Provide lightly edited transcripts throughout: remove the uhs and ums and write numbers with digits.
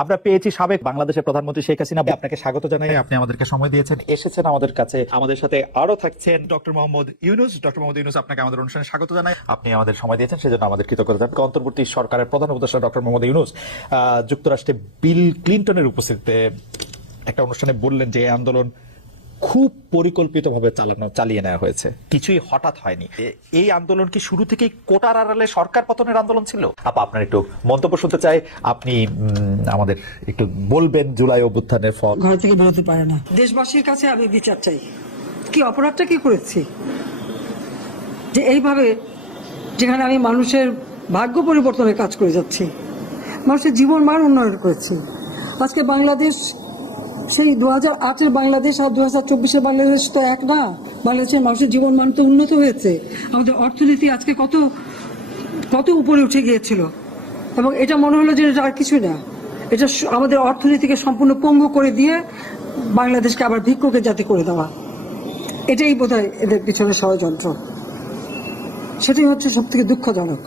আমরা পেয়েছি সাবেক বাংলাদেশের প্রধানমন্ত্রী শেখ হাসিনা। আপনাকে স্বাগত জানাই, আপনি আমাদেরকে সময় দিয়েছেন, এসেছেন আমাদের কাছে। আমাদের সাথে আরো থাকছেন ডক্টর মোহাম্মদ ইউনূস। ডক্টর মোহাম্মদ ইউনূস, আপনাকে আমাদের অনুষ্ঠানে স্বাগত জানাই। আপনি আমাদের সময় দিয়েছেন, সেজন্য আমাদের কৃতজ্ঞতা। অন্তর্বর্তী সরকারের প্রধান উপদেষ্টা ডক্টর মোহাম্মদ ইউনূস যুক্তরাষ্ট্রে বিল ক্লিন্টনের উপস্থিতিতে একটা অনুষ্ঠানে বললেন যে এই আন্দোলন খুব পরিকল্পিতভাবে চালিয়ে নেওয়া হয়েছে, কিছুই হঠাৎ হয়নি। এই আন্দোলন কি শুরু থেকেই কোটার আড়ালে সরকার পতনের আন্দোলন ছিল? আপনার একটু মন্তব্য শুনতে চাই। আপনি আমাদের একটু বলবেন জুলাই অভ্যুত্থানের ফল। ঘর থেকে বেরোতে পারে না। দেশবাসীর কাছে আমি বিচার চাই, কি অপরাধটা কি করেছি যে এইভাবে, যেখানে আমি মানুষের ভাগ্য পরিবর্তনের কাজ করে যাচ্ছি, মানুষের জীবন মান উন্নয়ন করেছি। আজকে বাংলাদেশ সেই 2008-এর বাংলাদেশ আর 2024-এর বাংলাদেশ তো এক না। বাংলাদেশের মানুষের জীবন মান তো উন্নত হয়েছে। আমাদের অর্থনীতি আজকে কত কত উপরে উঠে গিয়েছিল, এবং এটা মনে হলো যে এটা আর কিছু না। এটা আমাদের অর্থনীতিকে সম্পূর্ণ পঙ্গু করে দিয়ে বাংলাদেশকে আবার ভিক্ষুকের জাতি করে দেওয়া, এটাই বোধহয় এদের পিছনে ষড়যন্ত্র। সেটাই হচ্ছে সব থেকে দুঃখজনক,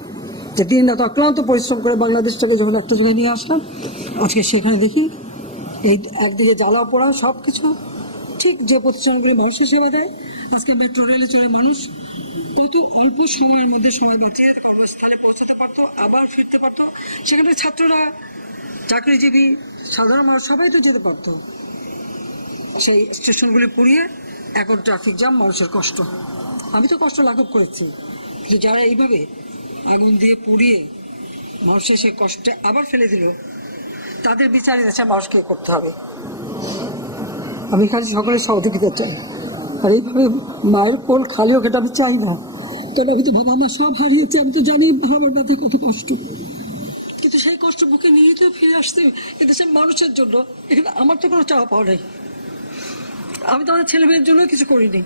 যে দিন রাত অক্লান্ত পরিশ্রম করে বাংলাদেশটাকে যখন একটা জায়গায় নিয়ে আসলাম, আজকে সেখানে দেখি এই একদিকে জ্বালা পোড়া সব কিছু। ঠিক যে প্রতিষ্ঠানগুলি মানুষের সেবা দেয়, আজকে মেট্রো রেলে চলে মানুষ কত অল্প সময়ের মধ্যে সময় বাঁচিয়ে কর্মস্থলে পৌঁছাতে পারতো, আবার ফিরতে পারতো। সেখানে ছাত্ররা, চাকরিজীবী, সাধারণ মানুষ সবাই তো যেতে পারতো। সেই স্টেশনগুলি পুড়িয়ে এখন ট্রাফিক জ্যাম, মানুষের কষ্ট। আমি তো কষ্ট লাঘব করেছি, কিন্তু যারা এইভাবে আগুন দিয়ে পুড়িয়ে মানুষের সেই কষ্টে আবার ফেলে দিল, তাদের বিচার এসে মানুষকে করতে হবে। আমি খালি সকলের সহযোগিতা চাই, আর এইভাবে মায়ের কোল খালি হোক এটা আমি চাই না। কারণ আমি তো বাবা মা সব হারিয়েছি, আমি তো জানি আমার ব্যথা কত কষ্ট, কিন্তু সেই কষ্ট বুকে নিয়ে তো ফিরে আসতে এদেশের মানুষের জন্য। এখানে আমার তো কোনো চাওয়া পাওয়া নেই। আমি তো আমার ছেলে মেয়ের জন্য কিছু করিনি,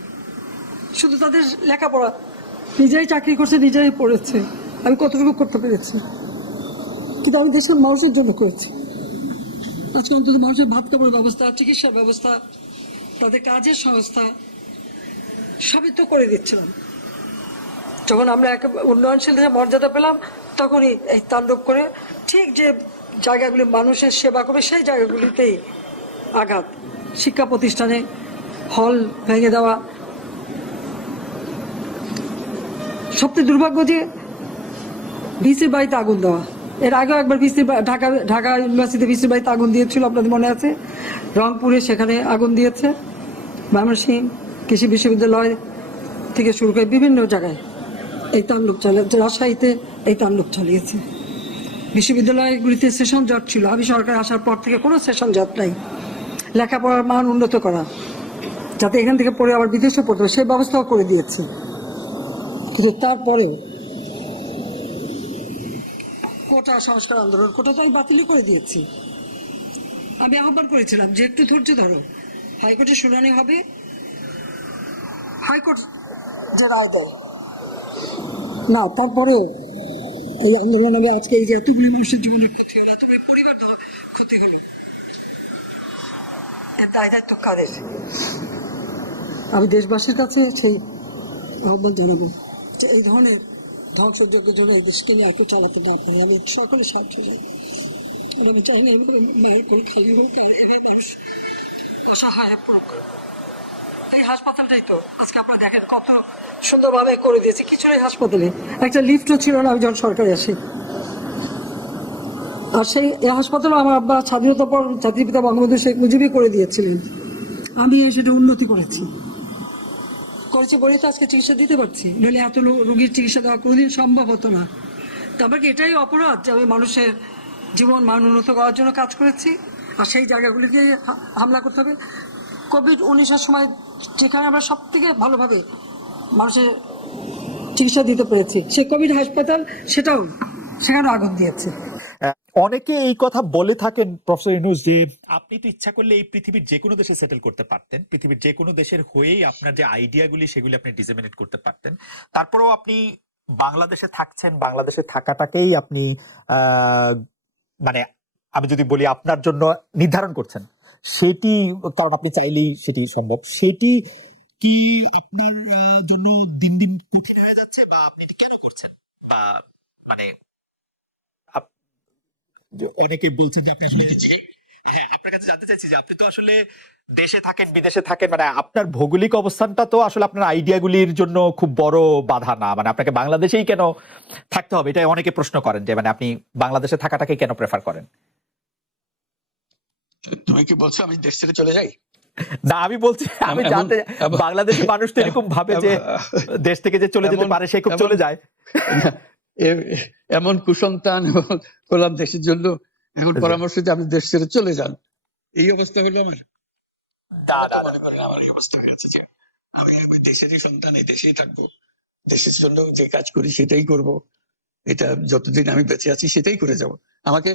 শুধু তাদের লেখাপড়া, নিজেরাই চাকরি করছে, নিজেরাই পড়েছে, আমি কতটুকু করতে পেরেছি, কিন্তু আমি দেশের মানুষের জন্য করেছি। আজকে অন্তত মানুষের ভাত কাপড়ের ব্যবস্থা, চিকিৎসার ব্যবস্থা, তাদের কাজের সংস্থা সবই তো করে দিচ্ছিলাম। যখন আমরা এক উন্নয়নশীল দেশে মর্যাদা পেলাম, তখনই এই তাণ্ডব করে ঠিক যে জায়গাগুলি মানুষের সেবা করবে সেই জায়গাগুলিতেই আঘাত। শিক্ষা প্রতিষ্ঠানে হল ভেঙে দেওয়া, সবচেয়ে দুর্ভাগ্য যে ভিসির বাড়িতে আগুন দেওয়া। এর আগেও একবার ঢাকা ইউনিভার্সিটি ভিসির বাড়িতে আগুন দিয়েছিল, আপনাদের মনে আছে। রংপুরে সেখানে আগুন দিয়েছে, ময়মনসিংহ কৃষি বিশ্ববিদ্যালয় থেকে শুরু করে বিভিন্ন জায়গায় এই তাণ্ডব চালিয়েছে। রাজশাহীতে এই তাণ্ডব চালিয়েছে। বিশ্ববিদ্যালয়গুলিতে সেশন জট ছিল, আমি সরকার আসার পর থেকে কোনো সেশন জট নাই। লেখাপড়ার মান উন্নত করা, যাতে এখান থেকে পড়ে আবার বিদেশে পড়তে হবে, সেই ব্যবস্থাও করে দিয়েছে। কিন্তু তারপরেও কোটা সংস্কার আন্দোলন, কোটা তো আমি বাতিল করে দিয়েছি। আমি আহ্বান করেছিলাম যে একটু ধৈর্য ধরো, হাইকোর্টে শুনানি হবে, হাইকোর্ট যে রায় দেয় না। তারপরেও এই আন্দোলন হলে আজকে এই যে এতগুলি মানুষের জীবনের ক্ষতি হলো, এতগুলি পরিবার ক্ষতি হলো, এর দায় দায়িত্ব কাদের? আমি দেশবাসীর কাছে সেই আহ্বান জানাবো যে এই ধরনের ধ্বংসযজ্ঞের জন্য এই দেশকে নিয়ে একটু চালাতে না পারি। আমি সকলের স্বার্থ চাই, আমি চাই না এইভাবে মায়ের করে খালি হোক। এই হাসপাতালটাই তো আজকে আপনারা দেখেন কত সুন্দরভাবে করে দিয়েছে। কিছু নেই হাসপাতালে, একটা লিফটও ছিল না আমি যখন সরকারে আসি। আর সেই এই হাসপাতালও আমার আব্বা স্বাধীনতার পর জাতির পিতা বঙ্গবন্ধু শেখ মুজিবই করে দিয়েছিলেন। আমি সেটা উন্নতি করেছি বলেই তো আজকে চিকিৎসা দিতে পারছি, নইলে এত রোগীর চিকিৎসা দেওয়া কোনোদিন সম্ভব হতো না। তারপর কি এটাই অপরাধ যে আমি মানুষের জীবন মান উন্নত করার জন্য কাজ করেছি, আর সেই জায়গাগুলিকে হামলা করতে হবে? কোভিড-19-এর সময় যেখানে আমরা সব থেকে ভালোভাবে মানুষের চিকিৎসা দিতে পেরেছি, সেই কোভিড হাসপাতাল, সেটাও সেখানে আগুন দিয়েছে। অনেকে এই কথা বলে থাকেন প্রফেসর ইউনূস যে আপনি তো ইচ্ছা করলে এই পৃথিবীর যে কোনো দেশে সেটেল করতে পারতেন, পৃথিবীর যে কোনো দেশের হয়েই আপনার যে আইডিয়াগুলি সেগুলি আপনি ডিসেমিনেট করতে পারতেন, তারপরেও আপনি বাংলাদেশে থাকছেন, বাংলাদেশে থাকাটাকেই আপনি আহ মানে আমি যদি বলি আপনার জন্য নির্ধারণ করছেন, সেটি কারণ আপনি চাইলেই সেটি সম্ভব, সেটি কি আপনার জন্য দিন দিন কঠিন হয়ে যাচ্ছে, বা আপনি এটি কেন করছেন, বা মানে অনেকে বলছেন যে আপনি আসলে, হ্যাঁ, আপনার কাছে জানতে চাইছি যে আপনি তো আসলে দেশে থাকেন বিদেশে থাকেন, মানে আপনার ভৌগোলিক অবস্থানটা তো আসলে আপনার আইডিয়াগুলির জন্য খুব বড় বাধা না, মানে আপনাকে বাংলাদেশেই কেন থাকতে হবে, এটা অনেকে প্রশ্ন করেন যে মানে আপনি বাংলাদেশে থাকাটাকে কেন প্রেফার করেন? তুমি কি বলছো আমি দেশ ছেড়ে চলে যাই? না, আমি বলছি, আমি জানতে, বাংলাদেশি মানুষ তো এরকম ভাবে যে দেশ থেকে যে চলে যেতে পারে সে খুব চলে যায়। এমন কুসন্তান হলাম দেশের জন্য, এখন পরামর্শ যে আমি দেশ ছেড়ে চলে যান, এই অবস্থা হলো আমার। মনে করেন আমার এই অবস্থা হয়েছে যে আমি দেশেরই সন্তান, এই দেশেই থাকবো, দেশের জন্য যে কাজ করি সেটাই করব, এটা যতদিন আমি বেঁচে আছি সেটাই করে যাব। আমাকে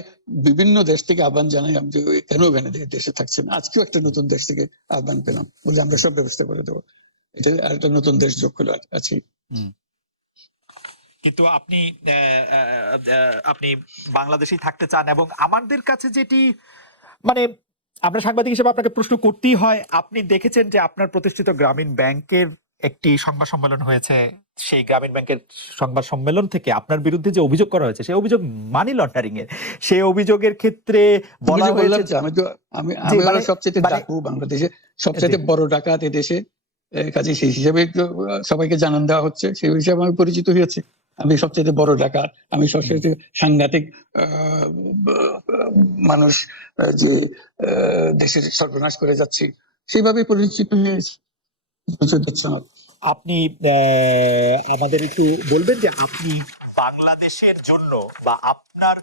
বিভিন্ন দেশ থেকে আহ্বান জানাই, আমি যে কেন এখানে দেশে থাকছেন। আজকেও একটা নতুন দেশ থেকে আহ্বান পেলাম, বলছে আমরা সব ব্যবস্থা করে দেবো, এটা আরেকটা নতুন দেশ যোগ করে আছে। কিন্তু আপনি বাংলাদেশেই থাকতে চান, এবং আমাদের কাছে যেটি মানে আমরা সাংবাদিক হিসেবে আপনাকে প্রশ্ন করতেই হয়, আপনি দেখেছেন যে আপনার প্রতিষ্ঠিত গ্রামীণ ব্যাংকের একটি সংবাদ সম্মেলন হয়েছে, সেই গ্রামীণ ব্যাংকের সংবাদ সম্মেলন থেকে আপনার বিরুদ্ধে যে অভিযোগ করা হয়েছে সেই অভিযোগ মানি লন্ডারিং এর। সেই অভিযোগের ক্ষেত্রে বলা হয়েছে আমি সবচেয়ে ডাকু বাংলাদেশে সবচেয়ে বড় ডাকাত এদেশে, কাজে সেই হিসাবে সবাইকে জানান দেওয়া হচ্ছে, সেই হিসাবে আমি পরিচিত হয়েছি। আমি সবচেয়ে বড় ডাকাত, আমি সবচেয়ে সাংঘাতিক মানুষ, যে দেশের সর্বনাশ করে যাচ্ছি, সেইভাবে পরিচিত হয়েছি। আপনি আমাদের একটু বলবেন যে আপনি বাংলাদেশের জন্য বা আপনার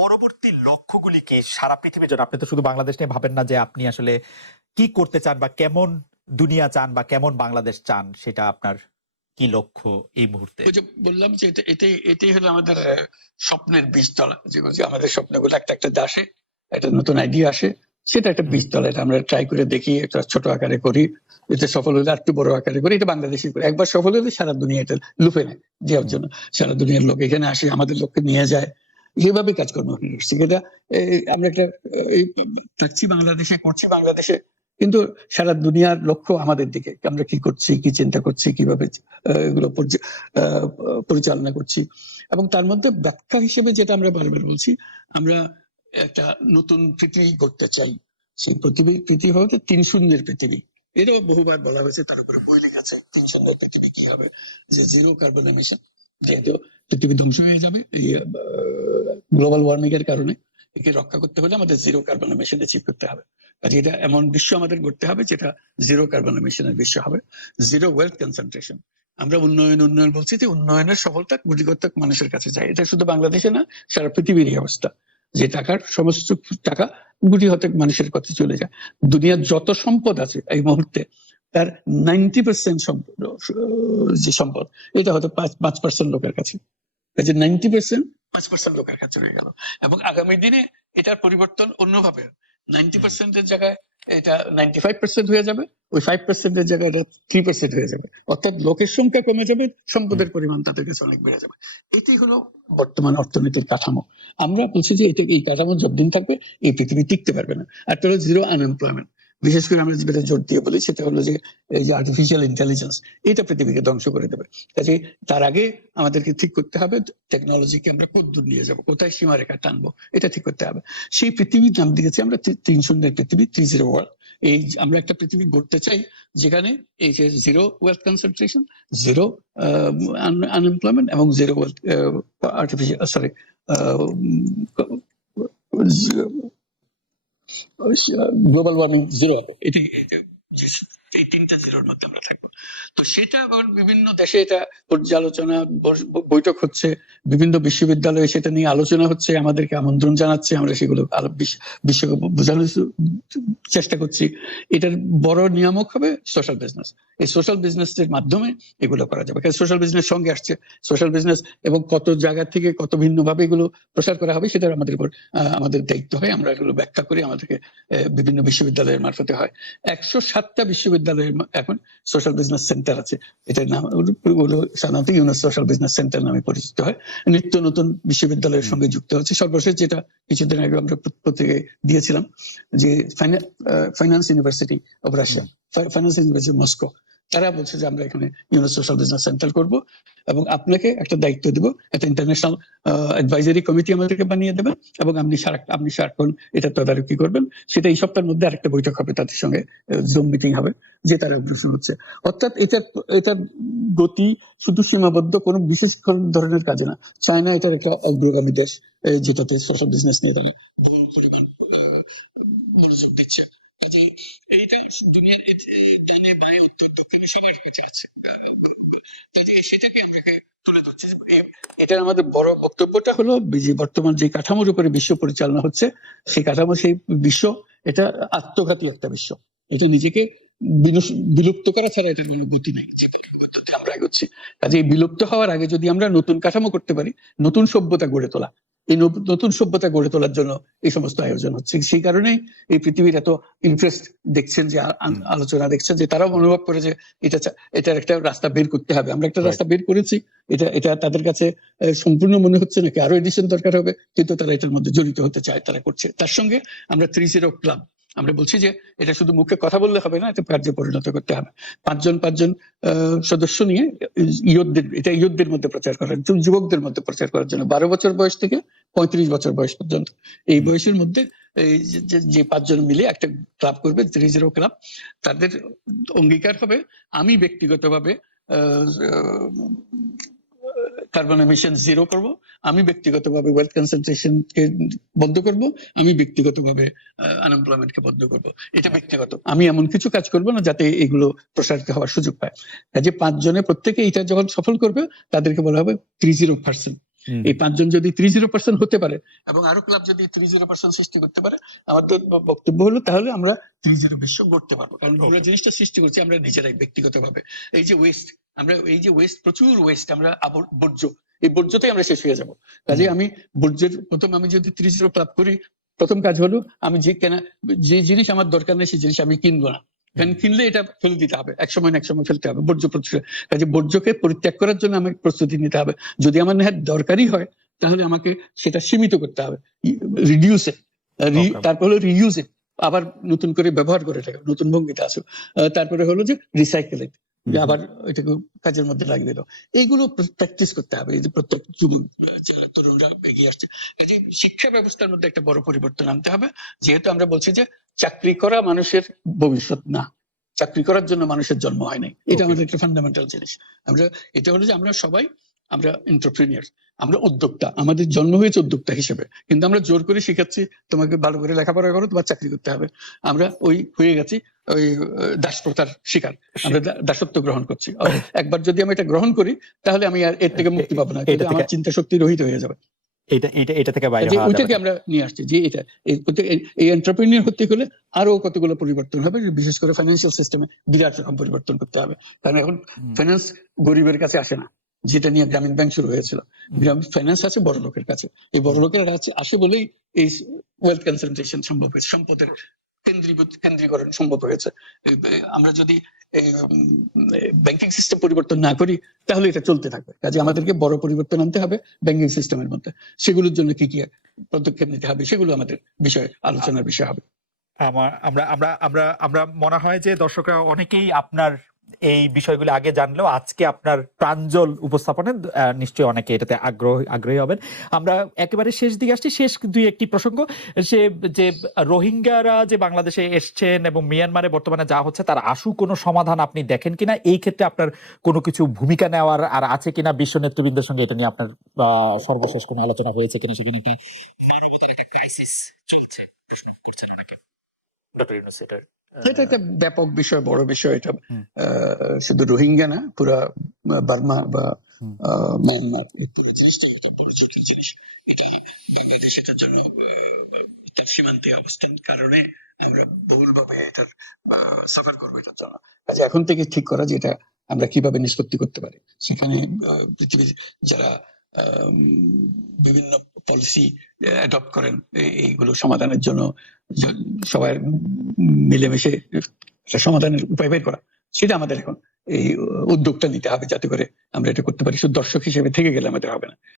পরবর্তী লক্ষ্যগুলি কি সারা পৃথিবীর জন্য? আপনি তো শুধু বাংলাদেশ নিয়ে ভাবেন না, যে আপনি আসলে কি করতে চান বা কেমন দুনিয়া চান বা কেমন বাংলাদেশ চান, সেটা আপনার কি লক্ষ্য এই মুহূর্তে? ওই যে বললাম যে এটাই হলো আমাদের স্বপ্নের বীজতলা, যে আমাদের স্বপ্নগুলো একটা একটা আসে, একটা নতুন আইডিয়া আসে, সেটা একটা বীজতলা, এটা আমরা ট্রাই করে দেখি, একটা ছোট আকারে করি, এটা সফল হলে একটু বড় আকারে করি, এটা বাংলাদেশে করি। একবার সফল হলে সারা দুনিয়া এটা লুফে নেয় দেওয়ার জন্য, সারা দুনিয়ার লোক এখানে আসে, আমাদের লোককে নিয়ে যায়, এইভাবে কাজকর্ম করছি। এটা আমরা একটা থাকছি বাংলাদেশে, করছি বাংলাদেশে, কিন্তু সারা দুনিয়ার লক্ষ্য আমাদের দিকে, আমরা কি করছি, কি চিন্তা করছি, কিভাবে এগুলো পরিচালনা করছি। এবং তার মধ্যে ব্যাখ্যা হিসেবে যেটা আমরা বারবার বলছি, আমরা একটা নতুন পৃথিবী গড়তে চাই। সেই পৃথিবী হবে 3 শূন্যের পৃথিবী, এটাও বহুবার বলা হয়েছে, তার উপরে বই লেখা আছে 3 শূন্যের পৃথিবী কি হবে, যে জিরো কার্বন এমিশন, যেহেতু পৃথিবী ধ্বংস হয়ে যাবে এই গ্লোবাল ওয়ার্মিং এর কারণে, একে রক্ষা করতে হলে আমাদের জিরো কার্বন এমিশন অ্যাচিভ করতে হবে। কাজে এটা এমন বিশ্ব আমাদের গড়তে হবে যেটা জিরো কার্বন এমিশনের বিশ্ব হবে। জিরো ওয়েলথ কনসেন্ট্রেশন, আমরা উন্নয়ন বলছি, যে উন্নয়নের সফলতা গুটিকতক মানুষের কাছে যায়। এটা শুধু বাংলাদেশে না, সারা পৃথিবীরই অবস্থা, যে সমস্ত টাকা গুটি হতেক মানুষের কাছে চলে যায়। দুনিয়ার যত সম্পদ আছে এই মুহূর্তে, তার 90% যে সম্পদ, এটা হয়তো 5% লোকের কাছে, 90% 5% লোকের কাছে হয়ে গেল। এবং আগামী দিনে এটার পরিবর্তন অন্যভাবে, 90% এর জায়গায় এটা 95% হয়ে যাবে, ওই 5% এর জায়গায় 3% হয়ে যাবে। অর্থাৎ লোকের সংখ্যা কমে যাবে, সম্পদের পরিমাণ তাদের কাছে অনেক বেড়ে যাবে। এটাই হলো বর্তমান অর্থনীতির কাঠামো। আমরা বলছি যে এই কাঠামো যতদিন থাকবে এই পৃথিবী টিকতে পারবে না। আর হলো জিরো আনএমপ্লয়মেন্ট। বিশেষ করে আমরা যেটা জোর দিয়ে বলি সেটা হলো যে এই যে আর্টিফিশিয়াল ইন্টেলিজেন্স, এটা পৃথিবীকে ধ্বংস করে দেবে। কাজে তার আগে আমাদেরকে ঠিক করতে হবে টেকনোলজিকে আমরা কতদূর নিয়ে যাবো, কোথায় সীমারেখা টানবো, এটা ঠিক করতে হবে। সেই পৃথিবীর নাম দিয়েছি আমরা 3 শূন্যের পৃথিবী, 3-0 ওয়ার্ল্ড। এই আমরা একটা পৃথিবী গড়তে চাই যেখানে এই যে zero wealth concentration, zero unemployment এবং zero wealth artificial global warming zero হবে। এই 3টা জিরোর মধ্যে আমরা থাকবো। তো সেটা আবার বিভিন্ন দেশে এটা পর্যালোচনা বৈঠক হচ্ছে, বিভিন্ন বিশ্ববিদ্যালয়ে সেটা নিয়ে আলোচনা হচ্ছে, আমাদেরকে আমন্ত্রণ জানাচ্ছে, আমরা সেগুলো বিশ্বকে বোঝানোর চেষ্টা করছি। এটার বড় নিয়ামক হবে সোশ্যাল বিজনেস। এই সোশ্যাল বিজনেসের মাধ্যমে এগুলো করা যাবে। সোশ্যাল বিজনেস সঙ্গে আসছে সোশ্যাল বিজনেস, এবং কত জায়গা থেকে কত ভিন্ন ভাবে এগুলো প্রসার করা হবে সেটা আমাদের উপর আমাদের দায়িত্ব হয়। আমরা এগুলো ব্যাখ্যা করি, আমাদেরকে বিভিন্ন বিশ্ববিদ্যালয়ের মারফতে হয়। 107টা বিশ্ববিদ্যালয়ের এখন সোশ্যাল বিজনেস সেন্টার আছে, এটার নাম হলো সাধারণত ইউনুস সোশ্যাল বিজনেস সেন্টার নামে পরিচিত হয়। নিত্য নতুন বিশ্ববিদ্যালয়ের সঙ্গে যুক্ত হচ্ছে। সর্বশেষ যেটা কিছুদিন আগে আমরা পত্রিকায় দিয়েছিলাম, যে finance university of Russia, finance university Moscow, তারা বলছে যে আমরা এখানে ইউনুস সোশ্যাল বিজনেস সেন্টার করব এবং আপনাকে একটা দায়িত্ব দেব, একটা ইন্টারন্যাশনাল অ্যাডভাইজারি কমিটি আমাদেরকে বানিয়ে দেবেন এবং আপনি সারাক্ষণ এটা তদারকি করবেন। সেটা এই সপ্তাহের মধ্যে আরেকটা বৈঠক হবে, তাদের সঙ্গে জুম মিটিং হবে, যে তারা অগ্রসর হচ্ছে। অর্থাৎ এটার গতি শুধু সীমাবদ্ধ কোনো বিশেষ ধরনের কাজে না। চায়না এটার একটা অগ্রগামী দেশ, যেটাতে সোশ্যাল বিজনেস নিয়ে তারা বহুল পরিমাণ মনোযোগ দিচ্ছে। কাজে এইটা দুনিয়ার উত্তর দক্ষিণে সবার কাছে আছে। কাজে সেটাকে আমরা তুলে ধরছি। এটার আমাদের বড় বক্তব্যটা হলো যে বর্তমান যে কাঠামোর উপরে বিশ্ব পরিচালনা হচ্ছে, সেই কাঠামো, সেই বিশ্ব এটা আত্মঘাতী একটা বিশ্ব। এটা নিজেকে বিলুপ্ত করা ছাড়া এটার কোনো গতি নেই। আমরা এগোচ্ছি। কাজে এই বিলুপ্ত হওয়ার আগে যদি আমরা নতুন কাঠামো করতে পারি, নতুন সভ্যতা গড়ে তোলা, এই নতুন সভ্যতা গড়ে তোলার জন্য এই সমস্ত আয়োজন হচ্ছে। সেই কারণেই এই পৃথিবীর এত ইন্টারেস্ট দেখছেন, যে আলোচনা দেখছেন, যে তারাও অনুভব করে যে এটার একটা রাস্তা বের করতে হবে। আমরা একটা রাস্তা বের করেছি, এটা তাদের কাছে সম্পূর্ণ মনে হচ্ছে নাকি আরো এডিশন দরকার হবে, কিন্তু তারা এটার মধ্যে জড়িত হতে চায়, তারা করছে। তার সঙ্গে আমরা 3-0 ক্লাব, আমরা বলছি যে এটা শুধু মুখে কথা বললে হবে না, এটা কার্যে পরিণত করতে হবে। পাঁচজন সদস্য নিয়ে ইয়ুথদের মধ্যে প্রচার করার, যুবকদের মধ্যে প্রচার করার জন্য 12 বছর বয়স থেকে 35 বছর বয়স পর্যন্ত এই বয়সের মধ্যে যে 5 জন মিলে একটা ক্লাব করবে, 3-0 ক্লাব। তাদের অঙ্গীকার হবে, আমি ব্যক্তিগতভাবে কার্বন এমিশন জিরো করব, আমি ব্যক্তিগতভাবে ওয়েলথ কনসেন্ট্রেশন কে বন্ধ করব, আমি ব্যক্তিগতভাবে আনএমপ্লয়মেন্ট কে বন্ধ করব। এটা ব্যক্তিগত, আমি এমন কিছু কাজ করব না যাতে এগুলো প্রসারিত হওয়ার সুযোগ পায়। কাজে 5 জনে প্রত্যেকে এটা যখন সফল করবে, তাদেরকে বলা হবে 30%। এই 5 জন যদি 30% হতে পারে এবং আরো ক্লাব যদি 30% সৃষ্টি করতে পারে, আমাদের বক্তব্য হলো তাহলে আমরা 30 বিশ্ব গড়তে পারবো। কারণ আমরা জিনিসটা সৃষ্টি করছি আমরা নিজেরাই ব্যক্তিগতভাবে। এই যে ওয়েস্ট, আমরা এই যে ওয়েস্ট, প্রচুর ওয়েস্ট, আমরা বর্জ্য, এই বর্জ্যতেই আমরা শেষ হয়ে যাব। কাজে আমি বর্জ্যের আমি যদি 30 ক্লাব করি, প্রথম কাজ হলো আমি যে জিনিস আমার দরকার নেই সেই জিনিস আমি কিনবো না। কারণ কিনলে এটা ফেলে দিতে হবে, এক সময় ফেলতে হবে, বর্জ্য প্রতিক্রিয়া। কাজে বর্জ্যকে পরিত্যাগ করার জন্য আমাকে প্রস্তুতি নিতে হবে। যদি আমার নেহাত দরকারই হয়, তাহলে আমাকে সেটা সীমিত করতে হবে, রিডিউস এ, তারপর হলো রিইউজ এ, আবার নতুন করে ব্যবহার করে থাকে, নতুন ভঙ্গিতে আসো। তারপরে হলো যে রিসাইকেল, আবার এটাকে কাজের মধ্যে লাগিয়ে দিল। এইগুলো প্র্যাকটিস করতে হবে। এই যে প্রত্যেক যুবক তরুণরা এগিয়ে আসছে, শিক্ষা ব্যবস্থার মধ্যে একটা বড় পরিবর্তন আনতে হবে। যেহেতু আমরা বলছি যে চাকরি করা মানুষের ভবিষ্যৎ না, চাকরি করার জন্য মানুষের জন্ম হয় নাই, এটা আমাদের একটা ফান্ডামেন্টাল জিনিস। এটা হলো যে আমরা সবাই এন্টারপ্রেনিয়ার, আমরা উদ্যোক্তা, আমাদের জন্ম হয়েছে উদ্যোক্তা হিসেবে, কিন্তু আমরা জোর করে শিখাচ্ছি তোমাকে ভালো করে লেখাপড়া করো, তোমার চাকরি করতে হবে। আমরা হয়ে গেছি ওই দাসপ্রথার শিকার, আমরা দাসত্ব গ্রহণ করছি। একবার যদি আমি এটা গ্রহণ করি, তাহলে আমি আর এর থেকে মুক্তি পাবো না, আমার চিন্তা শক্তি রহিত হয়ে যাবে। এটা থেকে বাইরে ওইটাকে আমরা নিয়ে আসছি যে এই এন্টারপ্রেনিয়ার হতে গেলে আরো কতগুলো পরিবর্তন হবে, বিশেষ করে ফাইন্যান্সিয়াল সিস্টেমে বিরাট রকম পরিবর্তন করতে হবে। কারণ এখন ফাইন্যান্স গরিবের কাছে আসে না, যেটা নিয়ে গ্রামীণ ব্যাংক শুরু হয়েছিল। গ্রামীণ ফাইন্যান্স আছে বড় লোকের কাছে, এই বড় লোকের কাছে আসে বলেই এই ওয়েলথ কনসেন্ট্রেশন সম্ভব হয়েছে, সম্পদের কেন্দ্রীকরণ সম্ভব হয়েছে। আমরা যদি ব্যাংকিং সিস্টেম পরিবর্তন না করি, তাহলে এটা চলতে থাকবে। কাজে আমাদেরকে বড় পরিবর্তন আনতে হবে ব্যাংকিং সিস্টেমের মধ্যে। সেগুলোর জন্য কি কি পদক্ষেপ নিতে হবে, সেগুলো আমাদের আলোচনার বিষয় হবে। আমরা মনে হয় যে দর্শকরা অনেকেই আপনার এই বিষয়গুলো আগে জানলেও আজকে আপনার প্রাঞ্জল উপস্থাপনে নিশ্চয়ই অনেকে এটাতে আগ্রহী হবেন। আমরা একেবারে শেষ দিকে আসছি। শেষ দুই একটি প্রসঙ্গ, যে রোহিঙ্গারা যে বাংলাদেশে এসছেন এবং মিয়ানমারে বর্তমানে যা হচ্ছে, তার আশু কোনো সমাধান আপনি দেখেন কিনা, এই ক্ষেত্রে আপনার কোনো কিছু ভূমিকা নেওয়ার আর আছে কিনা, বিশ্ব নেতৃবৃন্দের সঙ্গে এটা নিয়ে আপনার সর্বশেষ কোনো আলোচনা হয়েছে কিনা, সেখানে একটা ক্রাইসিস চলছে, ডক্টর ইউনূস। এটা একটা ব্যাপক বিষয়, বড় বিষয়। এটা শুধু রোহিঙ্গা না, পুরা বার্মা বা মায়ানমার, এই পুরো জিনিসটা একটা বড় জটিল জিনিস। এটা বাংলাদেশ এটার জন্য তার সীমান্তে অবস্থান কারণে আমরা বহুলভাবে এটার সাফার করবো এটার জন্য। কাজে এখন থেকে ঠিক করা যে এটা আমরা কিভাবে নিষ্পত্তি করতে পারি। সেখানে পৃথিবীর যারা বিভিন্ন পলিসি অ্যাডপ্ট করেন এইগুলো সমাধানের জন্য, সবাই মিলেমিশে সমাধানের উপায় বের করা, সেটা আমাদের এখন এই উদ্যোগটা নিতে হবে, যাতে করে আমরা এটা করতে পারি। শুধু দর্শক হিসেবে থেকে গেলে আমাদের হবে না।